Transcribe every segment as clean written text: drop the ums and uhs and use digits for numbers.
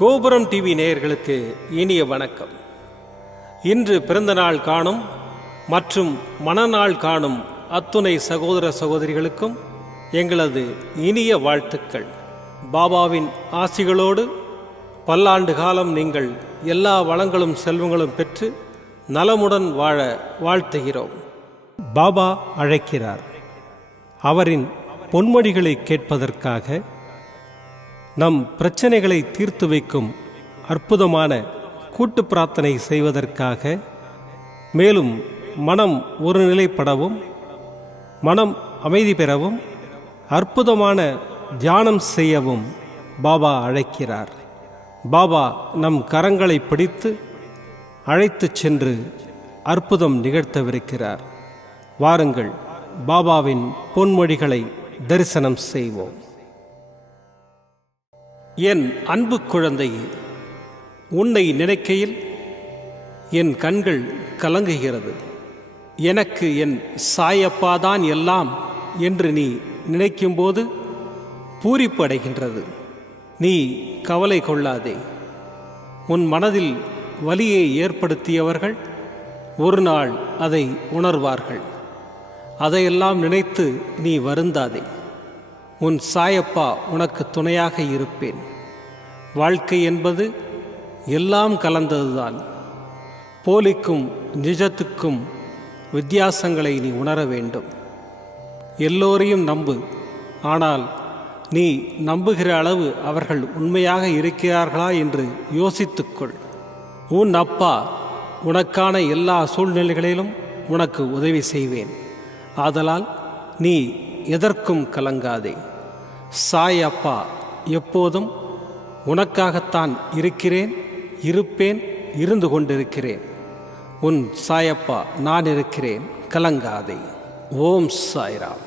கோபுரம் டிவி நேயர்களுக்கு இனிய வணக்கம். இன்று பிறந்தநாள் காணும் மற்றும் மணநாள் காணும் அத்துணை சகோதர சகோதரிகளுக்கும் எங்களது இனிய வாழ்த்துக்கள். பாபாவின் ஆசிகளோடு பல்லாண்டு காலம் நீங்கள் எல்லா வளங்களும் செல்வங்களும் பெற்று நலமுடன் வாழ வாழ்த்துகிறோம். பாபா அழைக்கிறார். அவரின் பொன்மொழிகளை கேட்பதற்காக, நம் பிரச்சனைகளை தீர்த்து வைக்கும் அற்புதமான கூட்டு பிரார்த்தனை செய்வதற்காக, மேலும் மனம் ஒருநிலைப்படவும் மனம் அமைதி பெறவும் அற்புதமான தியானம் செய்யவும் பாபா அழைக்கிறார். பாபா நம் கரங்களை பிடித்து அழைத்துச் சென்று அற்புதம் நிகழ்த்தவிருக்கிறார். வாருங்கள், பாபாவின் பொன்மொழிகளை தரிசனம் செய்வோம். என் அன்பு குழந்தையே, உன்னை நினைக்கையில் என் கண்கள் கலங்குகிறது. எனக்கு என் சாயப்பாதான் எல்லாம் என்று நீ நினைக்கும்போது பூரிப்பு அடைகின்றது. நீ கவலை கொள்ளாதே. உன் மனதில் வலியை ஏற்படுத்தியவர்கள் ஒரு நாள் அதை உணர்வார்கள். அதையெல்லாம் நினைத்து நீ வருந்தாதே. உன் சாயப்பா உனக்கு துணையாக இருப்பேன். வாழ்க்கை என்பது எல்லாம் கலந்ததுதான். போலிக்கும் நிஜத்துக்கும் வித்தியாசங்களை நீ உணர வேண்டும். எல்லோரையும் நம்பு, ஆனால் நீ நம்புகிற அளவு அவர்கள் உண்மையாக இருக்கிறார்களா என்று யோசித்துக்கொள். உன் அப்பா உனக்கான எல்லா சூழ்நிலைகளிலும் உனக்கு உதவி செய்வேன். ஆதலால் நீ எதற்கும் கலங்காதே. சாய் அப்பா எப்போதும் உனக்காகத்தான் இருக்கிறேன், இருப்பேன், இருந்து கொண்டிருக்கிறேன். உன் சாயப்பா நான் இருக்கிறேன், கலங்காதே. ஓம் சாய்ராம்.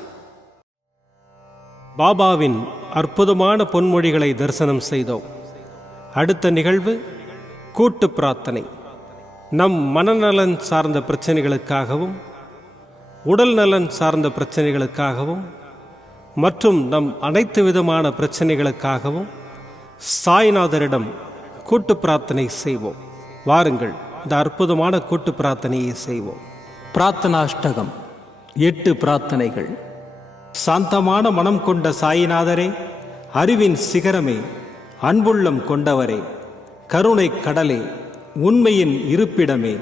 பாபாவின் அற்புதமான பொன்மொழிகளை தரிசனம் செய்தோம். அடுத்த நிகழ்வு கூட்டு பிரார்த்தனை. நம் மனநலன் சார்ந்த பிரச்சனைகளுக்காகவும், உடல் நலன் சார்ந்த பிரச்சனைகளுக்காகவும் மற்றும் நம் அனைத்து விதமான பிரச்சனைகளுக்காகவும் சாய்நாதரிடம் கூட்டு பிரார்த்தனை செய்வோம். வாருங்கள், இந்த அற்புதமான கூட்டு பிரார்த்தனையை செய்வோம். பிரார்த்தனாஷ்டகம். 8 பிரார்த்தனைகள். சாந்தமான மனம் கொண்ட சாயிநாதரே, அறிவின் சிகரமே, அன்புள்ளம் கொண்டவரே, கருணை கடலே, உண்மையின் இருப்பிடமே,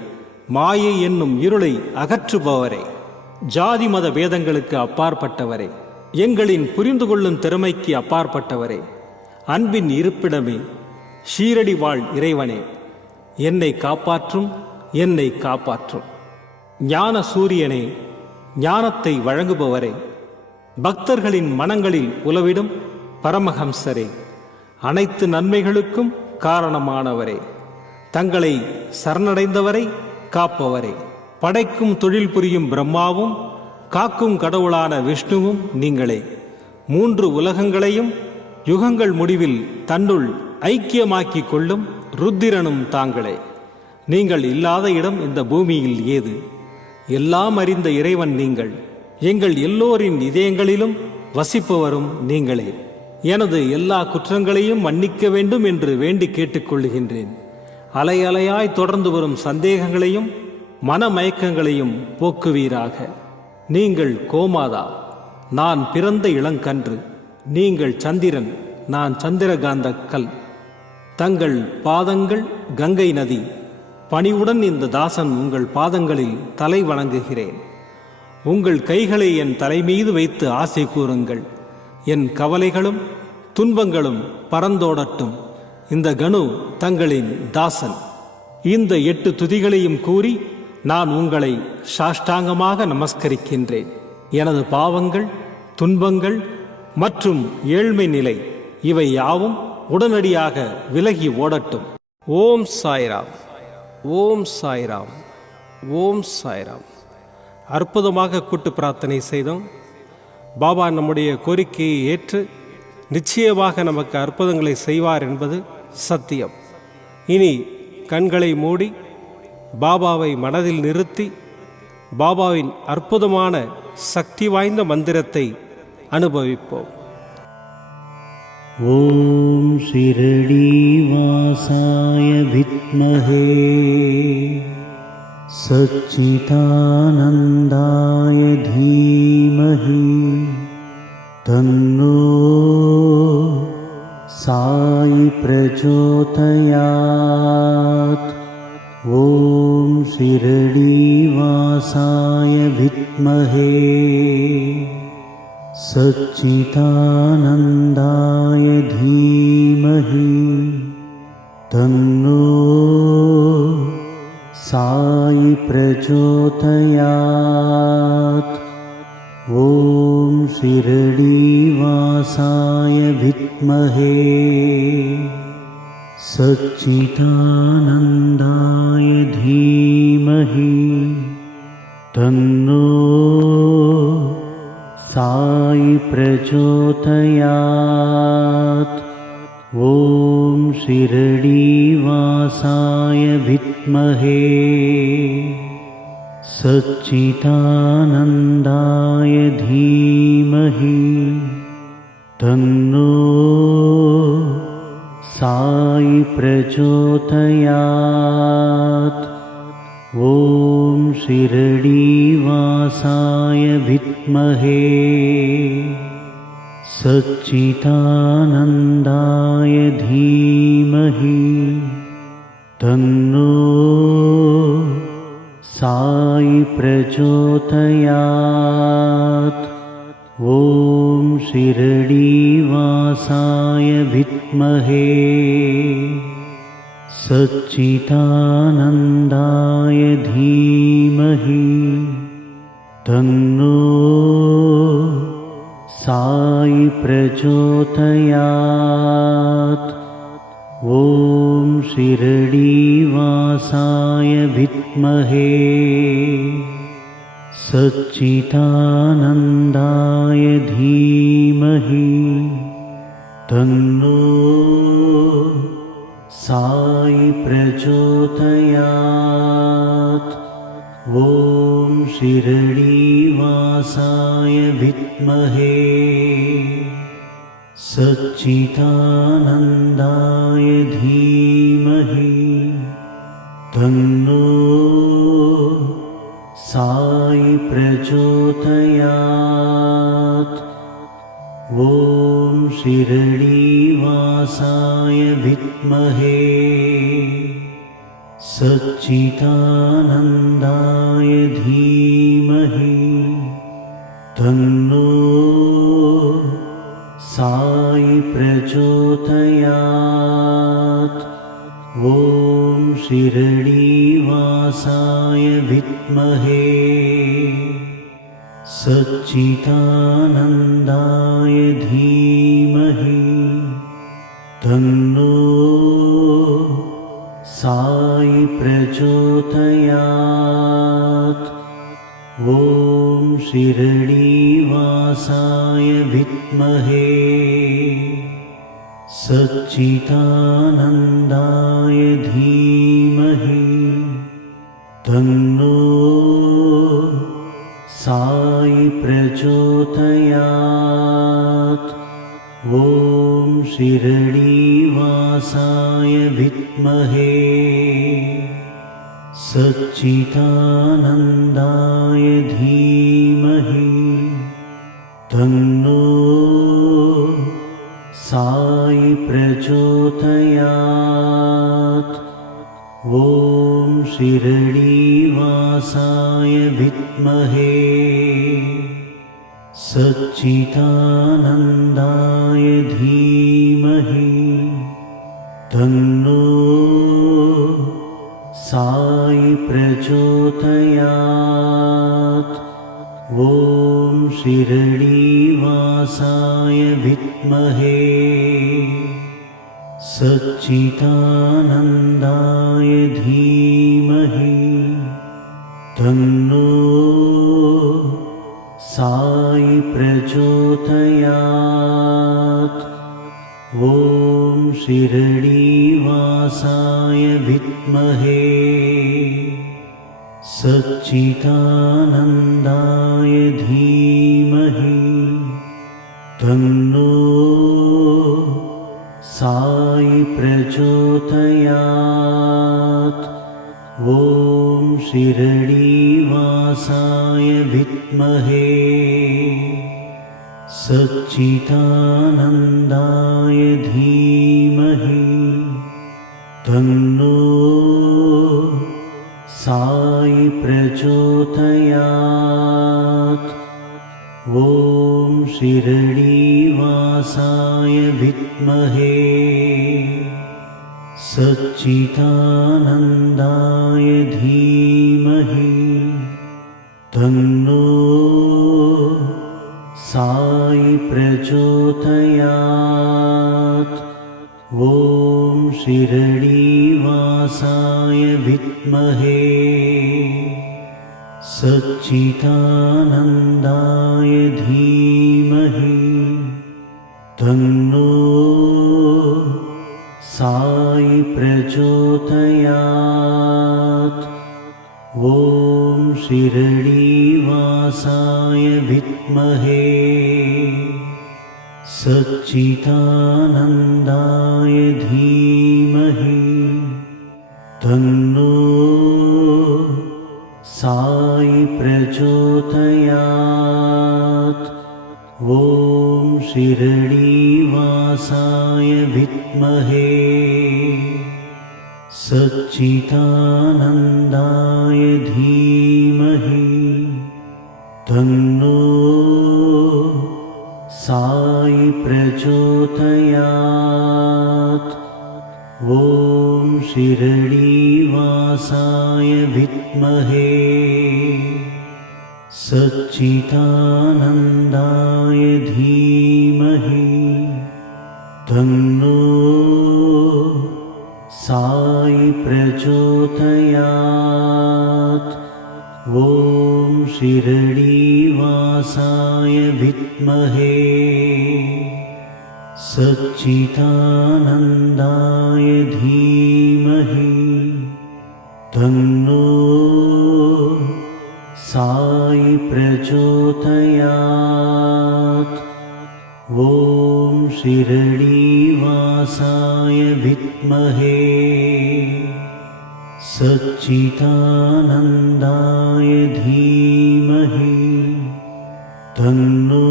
மாயை என்னும் இருளை அகற்றுபவரே, ஜாதி மத பேதங்களுக்கு அப்பாற்பட்டவரே, எங்களின் புரிந்து கொள்ளும் திறமைக்கு அப்பாற்பட்டவரே, அன்பின் இருப்பிடமே, ஷீரடி வாழ் இறைவனே, என்னை காப்பாற்றும், என்னை காப்பாற்றும். ஞான சூரியனே, ஞானத்தை வழங்குபவரே, பக்தர்களின் மனங்களில் உலவிடும் பரமஹம்சரே, அனைத்து நன்மைகளுக்கும் காரணமானவரே, தங்களை சரணடைந்தவரை காப்பவரே, படைக்கும் தொழில் புரியும் பிரம்மாவும் காக்கும் கடவுளான விஷ்ணுவும் நீங்களே. 3 உலகங்களையும் யுகங்கள் முடிவில் தன்னுள் ஐக்கியமாக்கிக் கொள்ளும் ருத்திரனும் தாங்களே. நீங்கள் இல்லாத இடம் இந்த பூமியில் ஏது? எல்லாம் அறிந்த இறைவன் நீங்கள். எங்கள் எல்லோரின் இதயங்களிலும் வசிப்பவரும் நீங்களே. எனது எல்லா குற்றங்களையும் மன்னிக்க வேண்டும் என்று வேண்டி கேட்டுக்கொள்ளுகின்றேன். அலை அலையாய் தொடர்ந்து வரும் சந்தேகங்களையும் மனமயக்கங்களையும் போக்குவீராக. நீங்கள் கோமாதா, நான் பிறந்த இளங்கன்று. நீங்கள் சந்திரன், நான் சந்திரகாந்த கல். தங்கள் பாதங்கள் கங்கை நதி. பணிவுடன் இந்த தாசன் உங்கள் பாதங்களில் தலை வணங்குகிறேன். உங்கள் கைகளை என் தலைமீது வைத்து ஆசை கூறுங்கள். என் கவலைகளும் துன்பங்களும் பறந்தோடட்டும். இந்த கணு தங்களின் தாசன். இந்த 8 துதிகளையும் கூறி நான் உங்களை சாஷ்டாங்கமாக நமஸ்கரிக்கின்றேன். எனது பாவங்கள், துன்பங்கள் மற்றும் ஏழ்மை நிலை இவை யாவும் உடனடியாக விலகி ஓடட்டும். ஓம் சாய்ராம், ஓம் சாய்ராம், ஓம் சாய்ராம். அற்புதமாக கூட்டு பிரார்த்தனை செய்தோம். பாபா நம்முடைய கோரிக்கையை ஏற்று நிச்சயமாக நமக்கு அற்புதங்களை செய்வார் என்பது சத்தியம். இனி கண்களை மூடி பாபாவை மனதில் நிறுத்தி பாபாவின் அற்புதமான சக்தி வாய்ந்த மந்திரத்தை அனுபவிப்போம். ॐ शिरडीवासाय विद्महे सच्चिदानन्दाय धीमहि तन्नो साई प्रचोदयात्। ॐ शिरडीवासाय विद्महे सच्चिदानन्दाय धीमहि तन्नो साई प्रचोदयात्। ॐ शिरडीवासाय विद्महे सच्चिदानन्दाय धीमहि तन्नो साई प्रचोदयात्। ॐ शिरडीवासाय विद्महे सच्चिदानन्दाय धीमहि तन्नो साई प्रचोदयात्। ॐ शिरडीवासाय विद्महे सच्चिदानन्दाय धीमहि तन्नो साई प्रचोदयात्। ॐ शिरडीवासाय विद्महे सच्चिदानन्दाय धीमहि तन्नो साई प्रचोदयात्। ॐ शिरडीवासाय विद्महे सच्चिदानन्दाय धीमहि तन्नो साई प्रचोदयात्। ॐ शिरडीवासाय विद्महे सच्चिदानन्दाय धीमहि तन्नो साई प्रचोदयात्। ॐ शिरडीवासाय विद्महे सच्चिदानन्दाय धीमहि तन्नो साई प्रचोदयात्। ॐ शिरडीवासाय विद्महे सच्चिदानन्दाय धीमहि तन्नो साई प्रचोदयात्। ॐ शिरडीवासाय विद्महे सच्चिदानन्दाय धीमहि तन्नो साई प्रचोदयात्। ॐ शिरडीवासाय विद्महे सच्चिदानन्दाय धीमहि तन्नो साई प्रचोदयात्। ॐ शिरडीवासाय विद्महे सच्चिदानन्दाय धीमहि तन्नो साई प्रचोदयात्। ॐ शिरडीवासाय विद्महे सच्चिदानन्दाय धीमहि तन्नो साई प्रचोदयात्। ॐ शिरडीवासाय विद्महे सच्चिदानन्दाय धीमहि तन्नो प्रचोदयात्। ॐ शिरडीवासाय विद्महे सच्चिदानन्दाय धीमहि तन्नो साई प्रचोदयात्। ॐ शिरडीवासाय विद्महे सच्चिदानन्दाय धीमहि तन्नो साई प्रचोदयात्। ॐ शिरडीवासाय विद्महे सच्चिदानन्दाय धीमहि तन्नो साई प्रचोदयात्। ॐ शिरडीवासाय विद्महे सच्चिदानन्दाय धीमहि तन्नो साई प्रचोदयात्। ॐ शिरडीवासाय विद्महे सच्चिदानन्दाय धीमहि तन्नो साई प्रचोदयात्। ॐ शिरडीवासाय विद्महे सच्चिदानन्दाय धीमहि तन्नो साई प्रचोदयात्। ॐ शिरडीवासाय विद्महे सच्चिदानन्दाय धीमहि तन्नो साई प्रचोदयात्। ॐ शिरडीवासाय विद्महे सच्चिदानन्दाय धीमहि तन्नो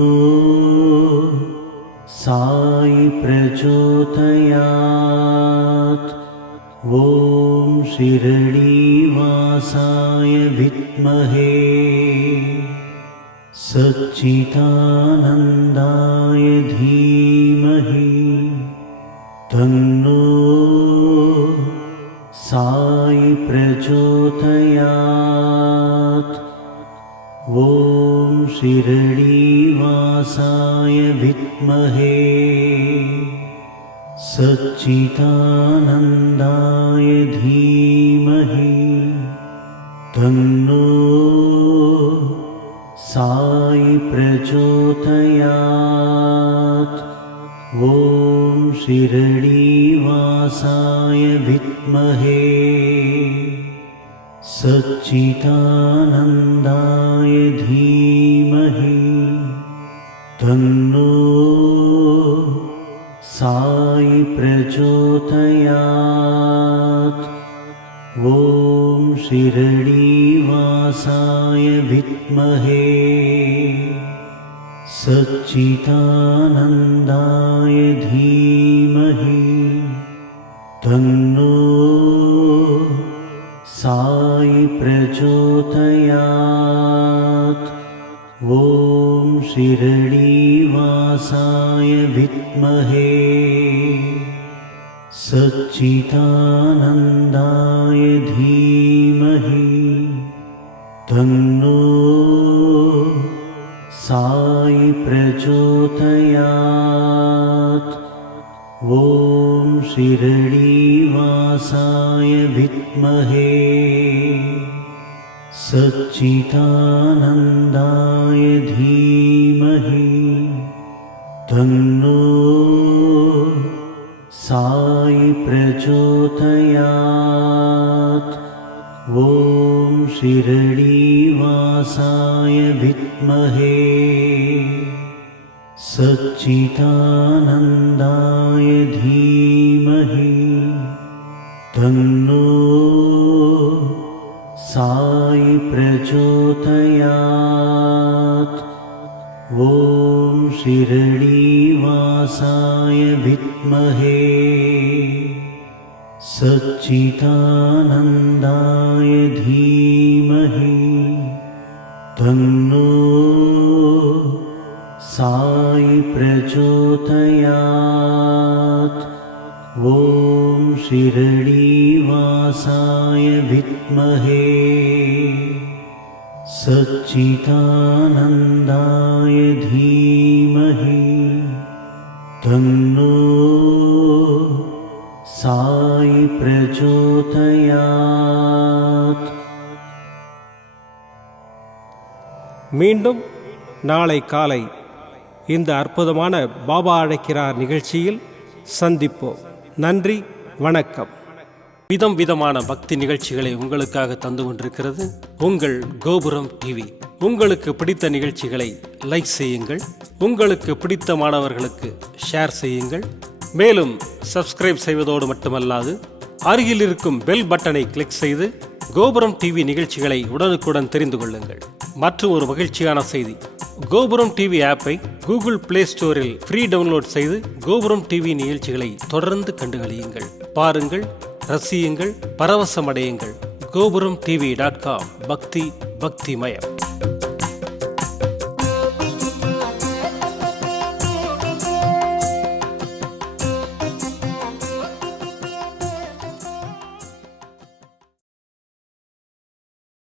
साई प्रचोदयात्। ॐ शिरडीवासाय विद्महे सच्चिदानन्दाय धीमहि तन्नो साई प्रचोदयात्। ॐ शिरडीवासाय विद्महे सच्चिदानन्दाय धीमहि तन्नो साई प्रचोदयात्। ॐ शिरडीवासाय विद्महे सच्चिदानन्दाय धीमहि तन्नो साई प्रचोदयात्। ॐ शिरडीवासाय विद्महे सच्चिदानन्दाय धीमहि तन्नो साई प्रचोदयात्। ॐ शिरडीवासाय विद्महे सच्चिदानन्दाय धीमहि तन्नो साई प्रचोदयात्। ॐ शिरडीवासाय विद्महे सच्चिदानन्दाय धीमहि तन्नो साई प्रचोदयात्। ॐ शिरडीवासाय विद्महे सच्चिदानन्दाय धीमहि तन्नो साई प्रचोदयात्। ॐ शिरडीवासाय विद्महे सच्चिदानन्दाय धीमहि तन्नो साई प्रचोदयात्। ॐ शिरडीवासाय विद्महे सच्चिदानन्दाय धीमहि तन्नो साई प्रचोदयात्। மீண்டும் நாளை காலை இந்த அற்புதமான பாபா அழைக்கிறார் நிகழ்ச்சியில் சந்திப்போம். நன்றி, வணக்கம். விதம் விதமான பக்தி நிகழ்ச்சிகளை உங்களுக்காக தந்து கொண்டிருக்கிறது உங்கள் கோபுரம் டிவி. உங்களுக்கு பிடித்த நிகழ்ச்சிகளை லைக் செய்யுங்கள், உங்களுக்கு பிடித்த மாணவர்களுக்கு ஷேர் செய்யுங்கள். மேலும் சப்ஸ்கிரைப் செய்வதோடு மட்டுமல்லாது அருகில் இருக்கும் பெல் பட்டனை கிளிக் செய்து கோபுரம் டிவி நிகழ்ச்சிகளை உடனுக்குடன் தெரிந்து கொள்ளுங்கள். மற்றும் ஒரு மகிழ்ச்சியான செய்தி, கோபுரம் டிவி ஆப்பை கூகுள் பிளே ஸ்டோரில் ஃப்ரீ டவுன்லோட் செய்து கோபுரம் டிவி நிகழ்ச்சிகளை தொடர்ந்து கண்டுகளியுங்கள், பாருங்கள், ரசியுங்கள், பரவசமடையுங்கள். gopuramtv.com பக்தி பக்திமயம்.